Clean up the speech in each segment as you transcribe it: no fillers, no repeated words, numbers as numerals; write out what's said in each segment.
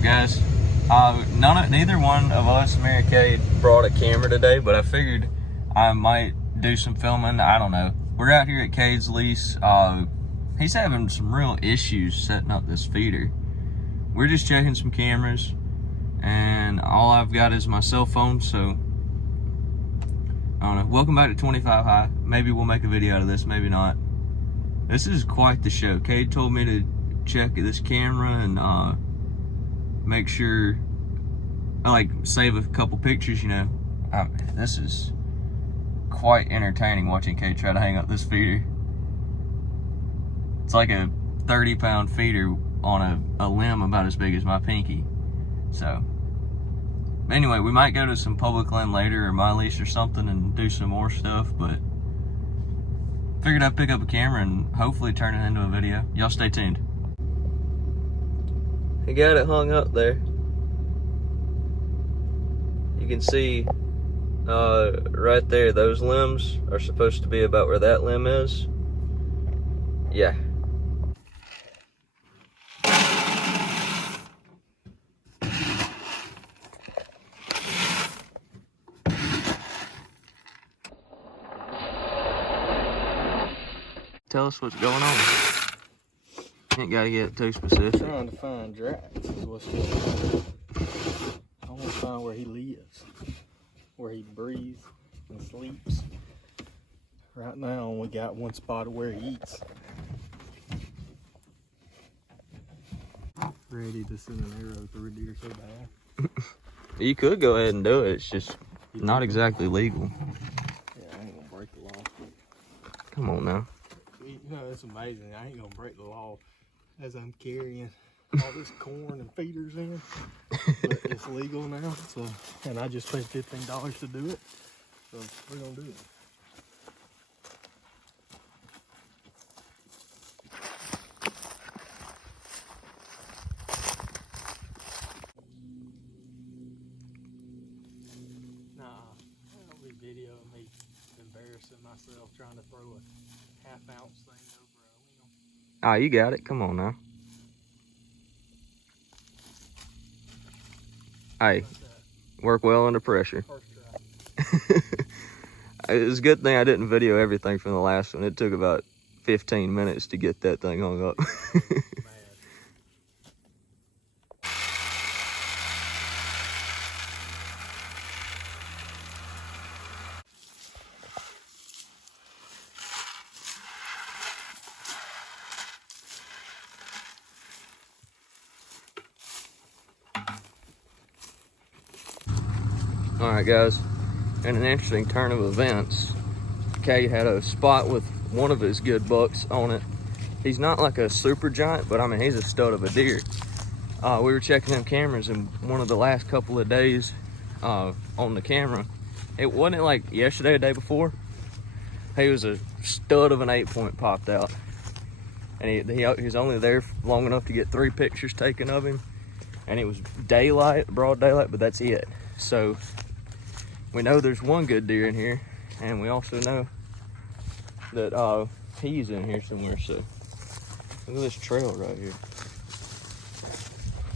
up, guys? Neither one of us, Mary Kay, brought a camera today, but I figured I might do some filming. I don't know. We're out here at Cade's lease. He's having some real issues setting up this feeder. We're just checking some cameras, and all I've got is my cell phone, so I don't know. Welcome back to 25 High. Maybe we'll make a video out of this, maybe not. This is quite the show. Cade told me to check this camera and make sure I like save a couple pictures, you know. This is quite entertaining watching Cade try to hang up this feeder. It's like a 30-pound feeder on a limb about as big as my pinky. So anyway, we might go to some public land later or my lease or something and do some more stuff, but figured I'd pick up a camera and hopefully turn it into a video. Y'all stay tuned. He got it hung up there. You can see right there, those limbs are supposed to be about where that limb is. Yeah. Tell us what's going on. Ain't gotta get too specific. Trying to find Drax is what's going on. I want to find where he lives, where he breathes and sleeps. Right now, we got one spot where he eats. Ready to send an arrow through a deer so bad. You could go ahead and do it. It's just not exactly legal. Yeah, I ain't gonna break the law. Come on now. You know, it's amazing. I ain't gonna break the law as I'm carrying all this corn and feeders in. But it's legal now, so, and I just paid $15 to do it. So we're gonna do it. That'll be video of me embarrassing myself trying to throw a half-ounce thing over a limb. Ah, you got it. Come on now. Hey, work well under pressure. First try. It was a good thing I didn't video everything from the last one. It took about 15 minutes to get that thing hung up. Alright guys, in an interesting turn of events, Cade had a spot with one of his good bucks on it. He's not like a super giant, but I mean, he's a stud of a deer. We were checking them cameras, and one of the last couple of days on the camera, it wasn't like yesterday or the day before, he was a stud of an 8-point popped out. And he was only there long enough to get 3 pictures taken of him. And it was daylight, broad daylight, but that's it. So we know there's one good deer in here, and we also know that he's in here somewhere. So look at this trail right here.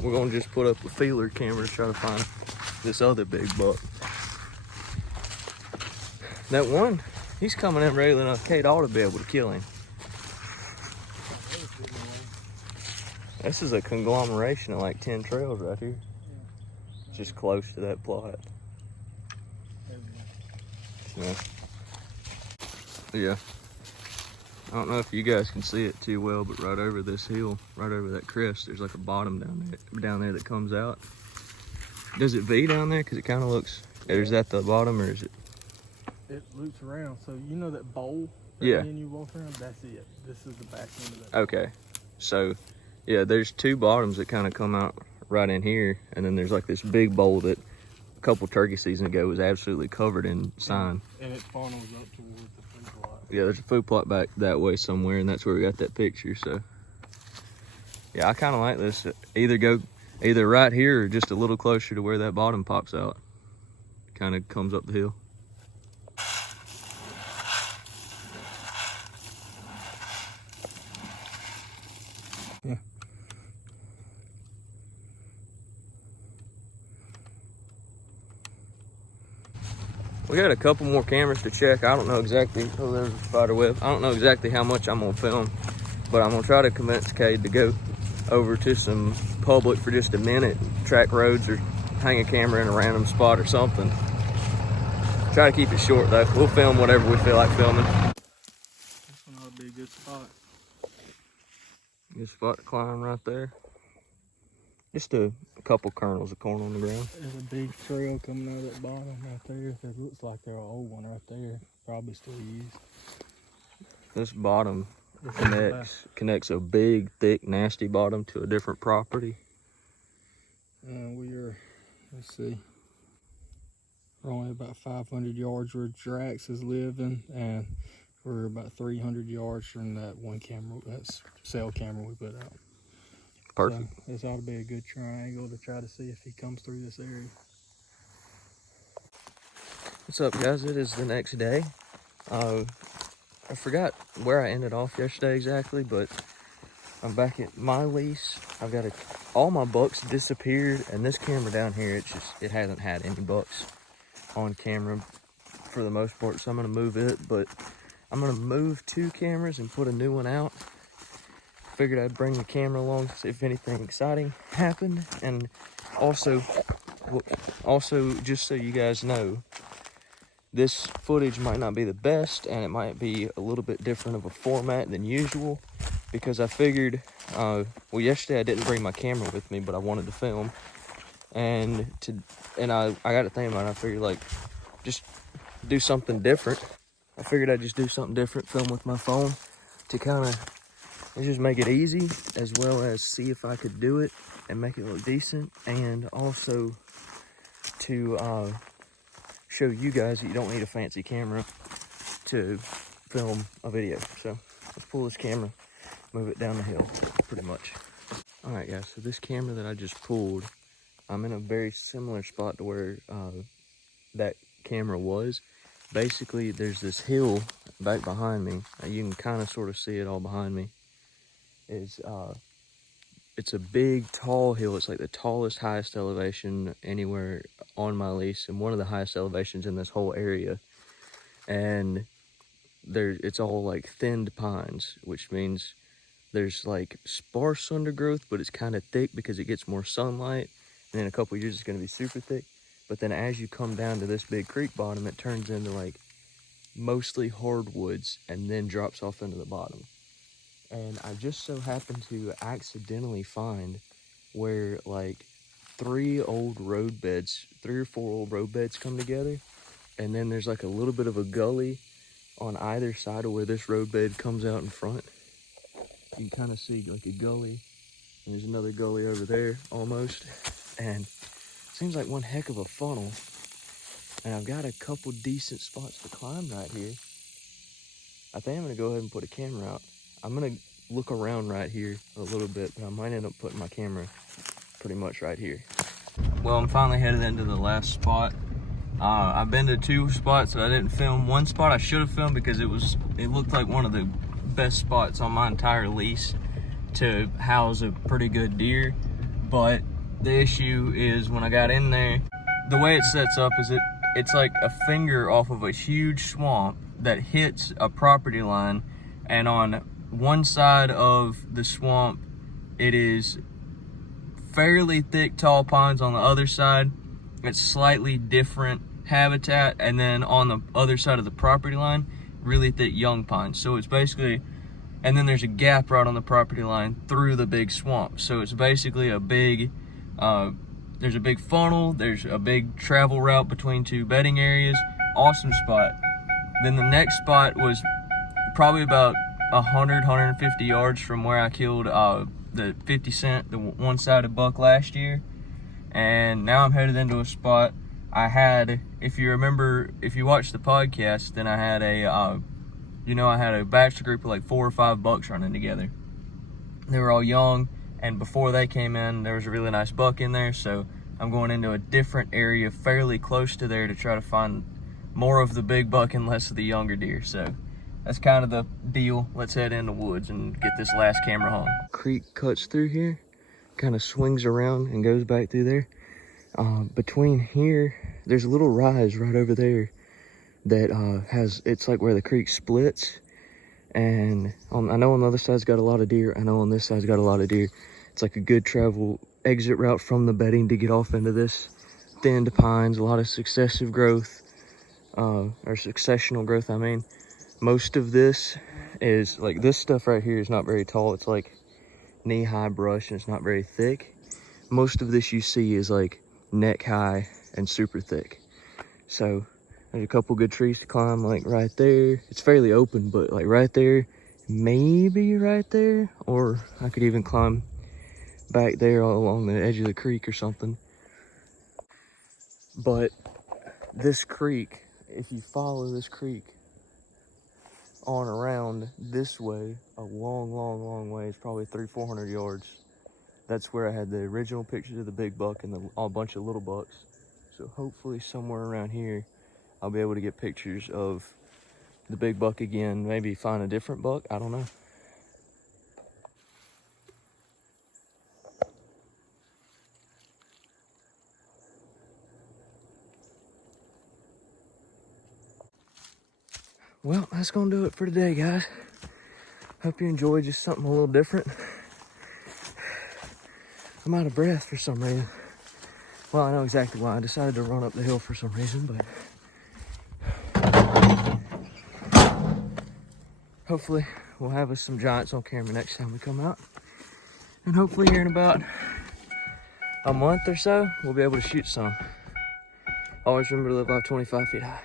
We're gonna just put up a feeler camera to try to find this other big buck. That one, he's coming in ready enough. Cade ought to be able to kill him. This is a conglomeration of like 10 trails right here. Just close to that plot. Yeah. I don't know if you guys can see it too well, but right over this hill, right over that crest, there's like a bottom down there that comes out. Does it V down there? Because it kind of looks, or is that the bottom, or is it? It loops around. So you know that bowl? Yeah. And you walk around, that's it. This is the back end of that. Okay. So, yeah, there's 2 bottoms that kind of come out right in here, and then there's like this big bowl that a couple turkey season ago was absolutely covered in sign. And it funnels up towards the food plot. Yeah, there's a food plot back that way somewhere, and that's where we got that picture. So yeah, I kind of like this. Either right here or just a little closer to where that bottom pops out. Kind of comes up the hill. We got a couple more cameras to check. I don't know exactly, oh, there's a spider web. I don't know exactly how much I'm gonna film, but I'm gonna try to convince Cade to go over to some public for just a minute, track roads or hang a camera in a random spot or something. Try to keep it short though. We'll film whatever we feel like filming. This one ought to be a good spot. Good spot to climb right there. Just a couple kernels of corn on the ground. There's a big trail coming out of that bottom right there. It looks like there's an old one right there. Probably still used. This bottom connects a big, thick, nasty bottom to a different property. Let's see. We're only about 500 yards where Drax is living, and we're about 300 yards from that one camera, that cell camera we put out. Perfect. So this ought to be a good triangle to try to see if he comes through this area. What's up, guys? It is the next day. I forgot where I ended off yesterday exactly, but I'm back at my lease. I've got all my bucks disappeared, and this camera down here, it hasn't had any bucks on camera for the most part, so I'm gonna move it, but I'm gonna move 2 cameras and put a new one out. Figured I'd bring the camera along to see if anything exciting happened, and also just so you guys know, this footage might not be the best, and it might be a little bit different of a format than usual, because I figured, well, yesterday I didn't bring my camera with me, but I wanted to film, and I got to thinking about it. I figured, like, just do something different. I figured I'd just do something different, film with my phone to kind of just make it easy, as well as see if I could do it and make it look decent, and also to show you guys that you don't need a fancy camera to film a video. So let's pull this camera, move it down the hill, pretty much. All right, guys, so this camera that I just pulled, I'm in a very similar spot to where that camera was. Basically, there's this hill back behind me. You can kind of sort of see it all behind me. It's a big, tall hill. It's like the tallest, highest elevation anywhere on my lease, and one of the highest elevations in this whole area. And it's all like thinned pines, which means there's like sparse undergrowth, but it's kind of thick because it gets more sunlight. And in a couple of years, it's going to be super thick. But then as you come down to this big creek bottom, it turns into like mostly hardwoods and then drops off into the bottom. And I just so happened to accidentally find where like 3 or 4 old road beds come together. And then there's like a little bit of a gully on either side of where this road bed comes out in front. You can kind of see like a gully. And there's another gully over there almost. And it seems like one heck of a funnel. And I've got a couple decent spots to climb right here. I think I'm gonna go ahead and put a camera out. I'm gonna look around right here a little bit, but I might end up putting my camera pretty much right here. Well, I'm finally headed into the last spot. I've been to 2 spots that I didn't film. One spot I should have filmed because it looked like one of the best spots on my entire lease to house a pretty good deer. But the issue is when I got in there, the way it sets up is it's like a finger off of a huge swamp that hits a property line, and on one side of the swamp it is fairly thick tall pines. On the other side it's slightly different habitat, and then on the other side of the property line really thick young pines. So it's basically, and then there's a gap right on the property line through the big swamp. So it's basically a big there's a big funnel, there's a big travel route between 2 bedding areas. Awesome spot. Then the next spot was probably about 150 yards from where I killed the 50 cent, the one-sided buck last year. And now I'm headed into a spot I had, if you remember, if you watched the podcast, then I had I had a bachelor group of like 4 or 5 bucks running together. They were all young, and before they came in, there was a really nice buck in there, so I'm going into a different area fairly close to there to try to find more of the big buck and less of the younger deer. So that's kind of the deal. Let's head in the woods and get this last camera hung. Creek cuts through here, kind of swings around and goes back through there. Between here, there's a little rise right over there that it's like where the creek splits. And I know on the other side's got a lot of deer. I know on this side's got a lot of deer. It's like a good travel exit route from the bedding to get off into this thinned pines. A lot of successive growth, or successional growth, I mean. Most of this is, like, this stuff right here is not very tall. It's like knee-high brush and it's not very thick. Most of this you see is like neck high and super thick. So there's a couple good trees to climb, like right there. It's fairly open, but like right there, maybe right there, or I could even climb back there along the edge of the creek or something. But this creek, if you follow this creek on around this way, a long way, it's probably 300-400 yards. That's where I had the original pictures of the big buck and a bunch of little bucks. So hopefully somewhere around here, I'll be able to get pictures of the big buck again, maybe find a different buck, I don't know. Well, that's gonna do it for today, guys. Hope you enjoyed just something a little different. I'm out of breath for some reason. Well, I know exactly why. I decided to run up the hill for some reason, but hopefully we'll have us some giants on camera next time we come out. And hopefully here in about a month or so, we'll be able to shoot some. Always remember to live life 25 feet high.